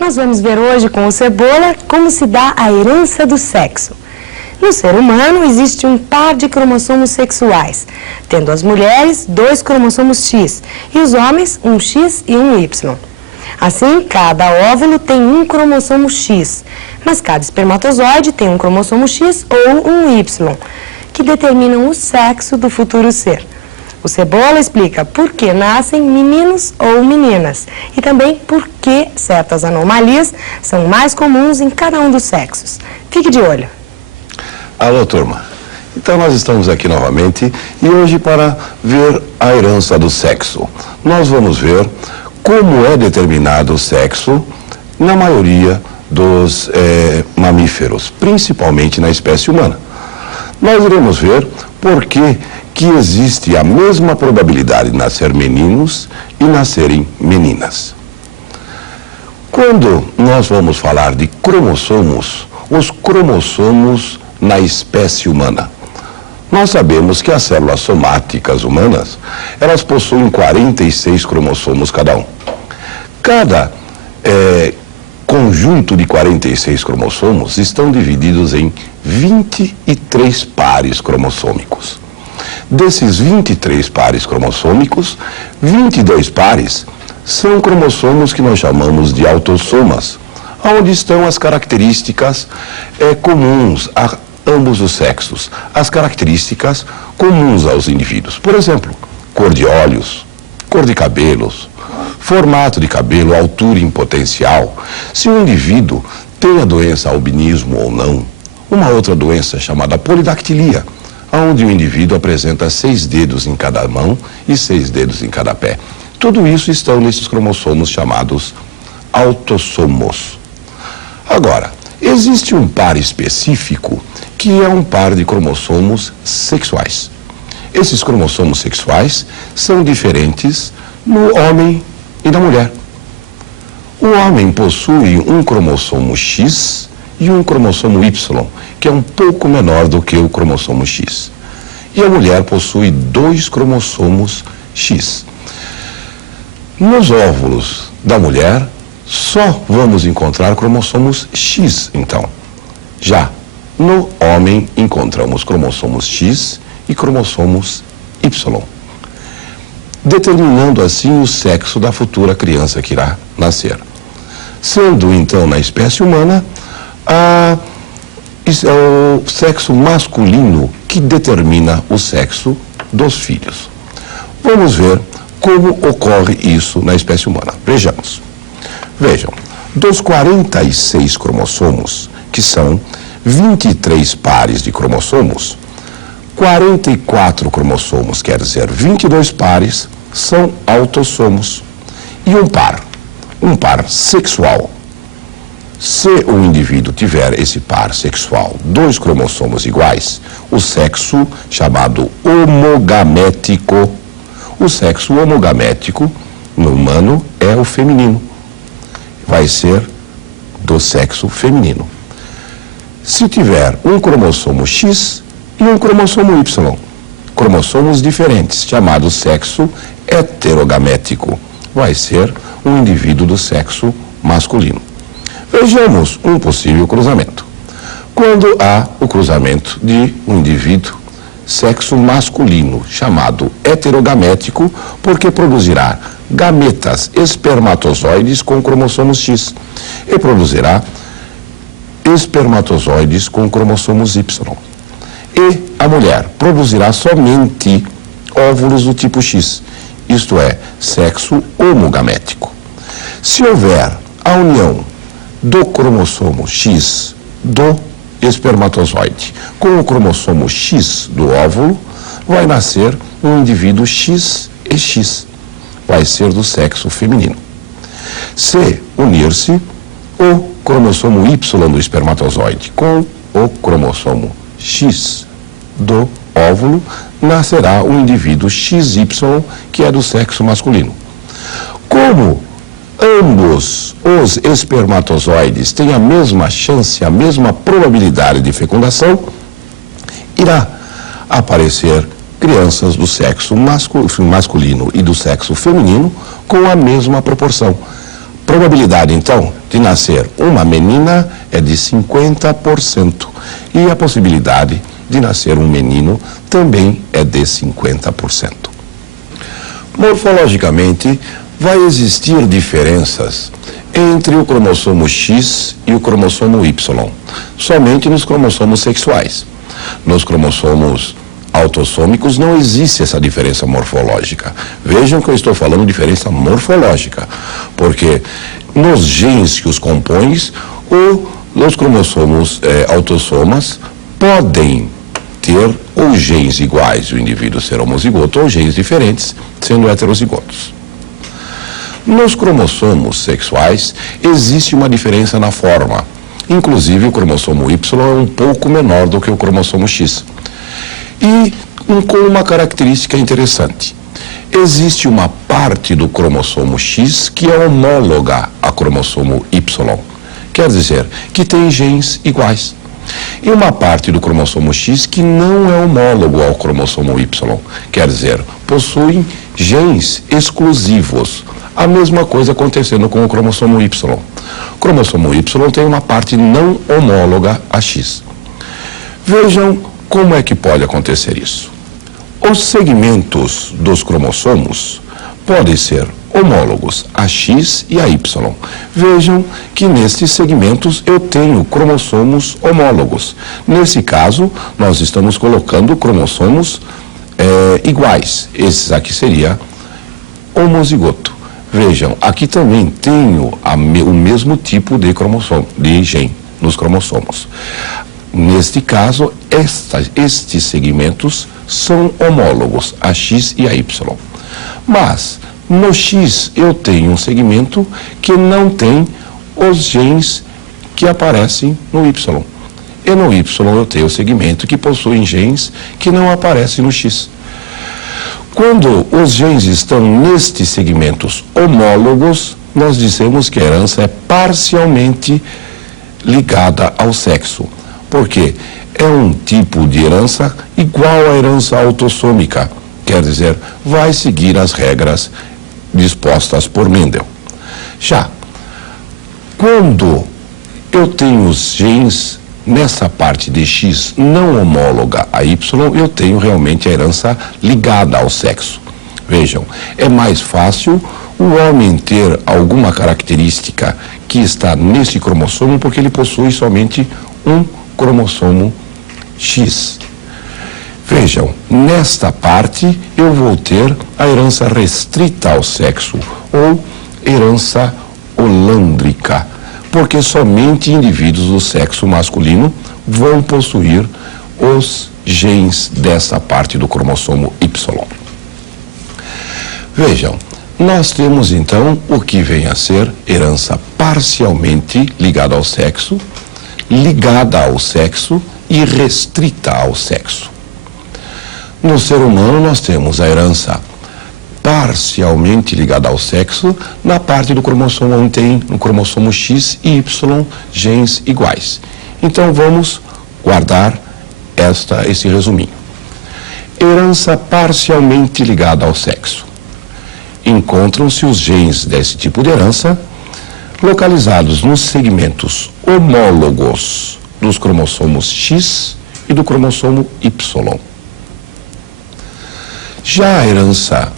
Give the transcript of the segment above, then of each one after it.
Nós vamos ver hoje com o Cebola como se dá a herança do sexo. No ser humano existe um par de cromossomos sexuais, tendo as mulheres 2 cromossomos X e os homens um X e um Y. Assim, cada óvulo tem um cromossomo X, mas cada espermatozoide tem um cromossomo X ou um Y, que determinam o sexo do futuro ser. O Cebola explica por que nascem meninos ou meninas e também por que certas anomalias são mais comuns em cada um dos sexos. Fique de olho. Alô, turma. Então nós estamos aqui novamente e hoje para ver a herança do sexo. Nós vamos ver como é determinado o sexo na maioria dos mamíferos, principalmente na espécie humana. Nós iremos ver por que existe a mesma probabilidade de nascer meninos e nascerem meninas. Quando nós vamos falar de cromossomos, os cromossomos na espécie humana, nós sabemos que as células somáticas humanas, elas possuem 46 cromossomos cada um. Cada conjunto de 46 cromossomos estão divididos em 23 pares cromossômicos. Desses 23 pares cromossômicos, 22 pares são cromossomos que nós chamamos de autossomas, onde estão as características comuns a ambos os sexos, as características comuns aos indivíduos. Por exemplo, cor de olhos, cor de cabelos, formato de cabelo, altura em potencial, se o indivíduo tem a doença albinismo ou não, uma outra doença chamada polidactilia, onde o indivíduo apresenta 6 dedos em cada mão e 6 dedos em cada pé. Tudo isso estão nesses cromossomos chamados autossomos. Agora, existe um par específico que é um par de cromossomos sexuais. Esses cromossomos sexuais são diferentes no homem e na mulher. O homem possui um cromossomo X e um cromossomo Y, que é um pouco menor do que o cromossomo X. E a mulher possui 2 cromossomos X. Nos óvulos da mulher, só vamos encontrar cromossomos X, então. Já no homem, encontramos cromossomos X e cromossomos Y, determinando assim o sexo da futura criança que irá nascer. Sendo, então, na espécie humana, o sexo masculino que determina o sexo dos filhos. Vamos ver como ocorre isso na espécie humana. Vejamos. Vejam, dos 46 cromossomos, que são 23 pares de cromossomos, 44 cromossomos, quer dizer, 22 pares, são autossomos. E um par sexual. Se o indivíduo tiver esse par sexual, 2 cromossomos iguais, o sexo chamado homogamético. O sexo homogamético no humano é o feminino. Vai ser do sexo feminino. Se tiver um cromossomo X e um cromossomo Y, cromossomos diferentes, chamado sexo heterogamético, vai ser um indivíduo do sexo masculino. Vejamos um possível cruzamento. Quando há o cruzamento de um indivíduo sexo masculino, chamado heterogamético, porque produzirá gametas espermatozoides com cromossomos X e produzirá espermatozoides com cromossomos Y. E a mulher produzirá somente óvulos do tipo X, isto é, sexo homogamético. Se houver a união do cromossomo X do espermatozoide com o cromossomo X do óvulo, vai nascer um indivíduo X e X, vai ser do sexo feminino. Se unir-se o cromossomo Y do espermatozoide com o cromossomo X do óvulo, nascerá um indivíduo XY, que é do sexo masculino. Como ambos os espermatozoides têm a mesma chance, a mesma probabilidade de fecundação, irá aparecer crianças do sexo masculino e do sexo feminino com a mesma proporção. Probabilidade, então, de nascer uma menina é de 50%. E a possibilidade de nascer um menino também é de 50%. Morfologicamente, vai existir diferenças entre o cromossomo X e o cromossomo Y, somente nos cromossomos sexuais. Nos cromossomos autossômicos não existe essa diferença morfológica. Vejam que eu estou falando de diferença morfológica, porque nos genes que os compõem, os cromossomos autossomas podem ter ou genes iguais, o indivíduo ser homozigoto, ou genes diferentes, sendo heterozigotos. Nos cromossomos sexuais, existe uma diferença na forma. Inclusive, o cromossomo Y é um pouco menor do que o cromossomo X. E com uma característica interessante. Existe uma parte do cromossomo X que é homóloga ao cromossomo Y. Quer dizer, que tem genes iguais. E uma parte do cromossomo X que não é homólogo ao cromossomo Y. Quer dizer, possuem genes exclusivos. A mesma coisa acontecendo com o cromossomo Y. O cromossomo Y tem uma parte não homóloga a X. Vejam como é que pode acontecer isso. Os segmentos dos cromossomos podem ser homólogos a X e a Y. Vejam que nestes segmentos eu tenho cromossomos homólogos. Nesse caso, nós estamos colocando cromossomos iguais. Esses aqui seria homozigoto. Vejam, aqui também tenho o mesmo tipo de cromossomo, de gene nos cromossomos. Neste caso, estes segmentos são homólogos, a X e a Y. Mas, no X, eu tenho um segmento que não tem os genes que aparecem no Y. E no Y eu tenho o segmento que possui genes que não aparecem no X. Quando os genes estão nestes segmentos homólogos, nós dizemos que a herança é parcialmente ligada ao sexo. Porque é um tipo de herança igual à herança autossômica, quer dizer, vai seguir as regras dispostas por Mendel. Já, quando eu tenho os genes nessa parte de X não homóloga a Y, eu tenho realmente a herança ligada ao sexo. Vejam, é mais fácil o homem ter alguma característica que está nesse cromossomo porque ele possui somente um cromossomo X. Vejam, nesta parte eu vou ter a herança restrita ao sexo ou herança holândrica, porque somente indivíduos do sexo masculino vão possuir os genes dessa parte do cromossomo Y. Vejam, nós temos então o que vem a ser herança parcialmente ligada ao sexo, ligada ao sexo e restrita ao sexo. No ser humano nós temos a herança parcialmente ligada ao sexo na parte do cromossomo onde tem no cromossomo X e Y genes iguais. Então vamos guardar esse resuminho. Herança parcialmente ligada ao sexo. Encontram-se os genes desse tipo de herança localizados nos segmentos homólogos dos cromossomos X e do cromossomo Y. Já a herança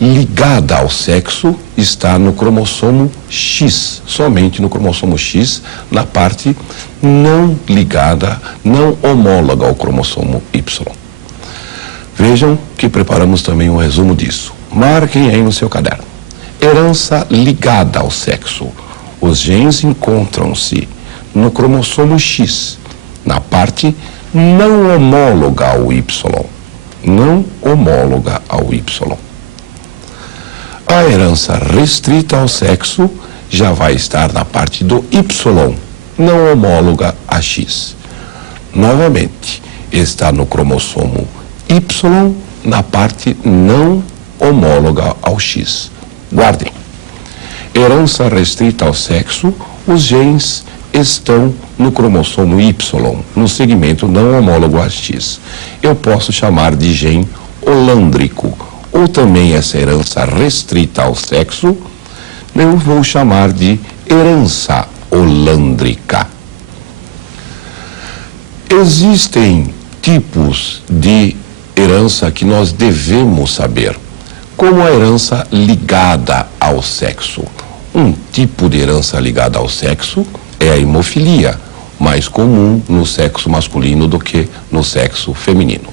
ligada ao sexo está no cromossomo X, somente no cromossomo X, na parte não ligada, não homóloga ao cromossomo Y. Vejam que preparamos também um resumo disso. Marquem aí no seu caderno. Herança ligada ao sexo. Os genes encontram-se no cromossomo X, na parte não homóloga ao Y. Não homóloga ao Y. A herança restrita ao sexo já vai estar na parte do Y, não homóloga a X. Novamente, está no cromossomo Y, na parte não homóloga ao X. Guardem. Herança restrita ao sexo, os genes estão no cromossomo Y, no segmento não homólogo a X. Eu posso chamar de gene holândrico, ou também essa herança restrita ao sexo eu vou chamar de herança holândrica. Existem tipos de herança que nós devemos saber, como a herança ligada ao sexo. Um tipo de herança ligada ao sexo é a hemofilia, mais comum no sexo masculino do que no sexo feminino.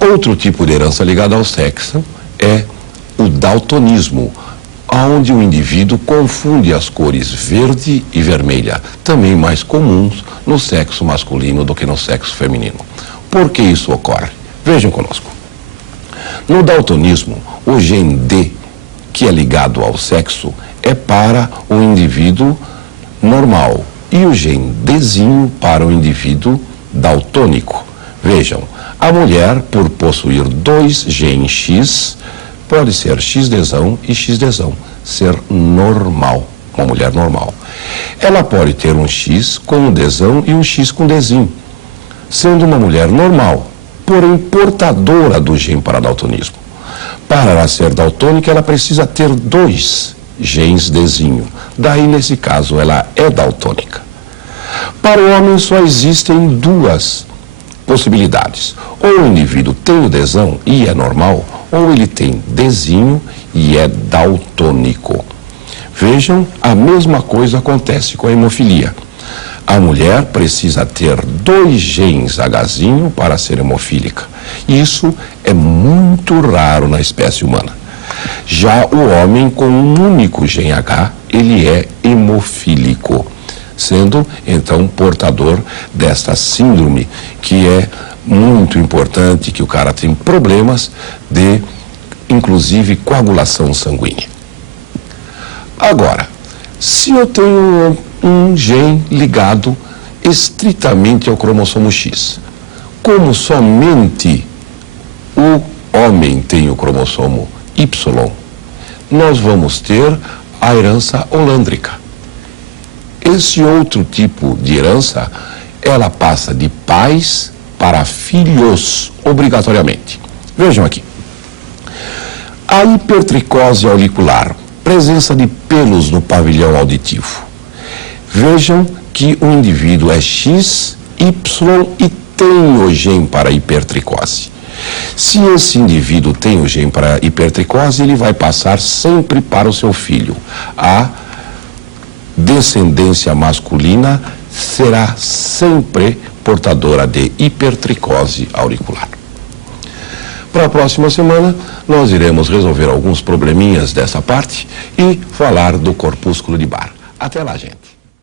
Outro tipo de herança ligada ao sexo é o daltonismo, onde o indivíduo confunde as cores verde e vermelha, também mais comuns no sexo masculino do que no sexo feminino. Por que isso ocorre? Vejam conosco. No daltonismo, o gene D, que é ligado ao sexo, é para o indivíduo normal e o gene Dzinho para o indivíduo daltônico. Vejam, a mulher, por possuir dois genes X, pode ser XDzão e XDzão, ser normal, uma mulher normal. Ela pode ter um X com um Dzão e um X com Dzinho, sendo uma mulher normal, porém portadora do gene para daltonismo. Para ela ser daltônica, ela precisa ter dois genes Dzinho. Daí, nesse caso, ela é daltônica. Para o homem, só existem duas possibilidades. Ou o indivíduo tem o Dzão e é normal, ou ele tem Dzinho e é daltônico. Vejam, a mesma coisa acontece com a hemofilia. A mulher precisa ter dois genes Hzinho para ser hemofílica. Isso é muito raro na espécie humana. Já o homem com um único gene H, ele é hemofílico, sendo então portador desta síndrome, que é muito importante, que o cara tem problemas de, inclusive, coagulação sanguínea. Agora, se eu tenho um gene ligado estritamente ao cromossomo X, como somente o homem tem o cromossomo Y, nós vamos ter a herança holândrica. Esse outro tipo de herança, ela passa de pais para filhos, obrigatoriamente. Vejam aqui. A hipertricose auricular, presença de pelos no pavilhão auditivo. Vejam que o indivíduo é X, Y e tem o gene para hipertricose. Se esse indivíduo tem o gene para hipertricose, ele vai passar sempre para o seu filho. A descendência masculina será sempre portadora de hipertricose auricular. Para a próxima semana, nós iremos resolver alguns probleminhas dessa parte e falar do corpúsculo de Barr. Até lá, gente.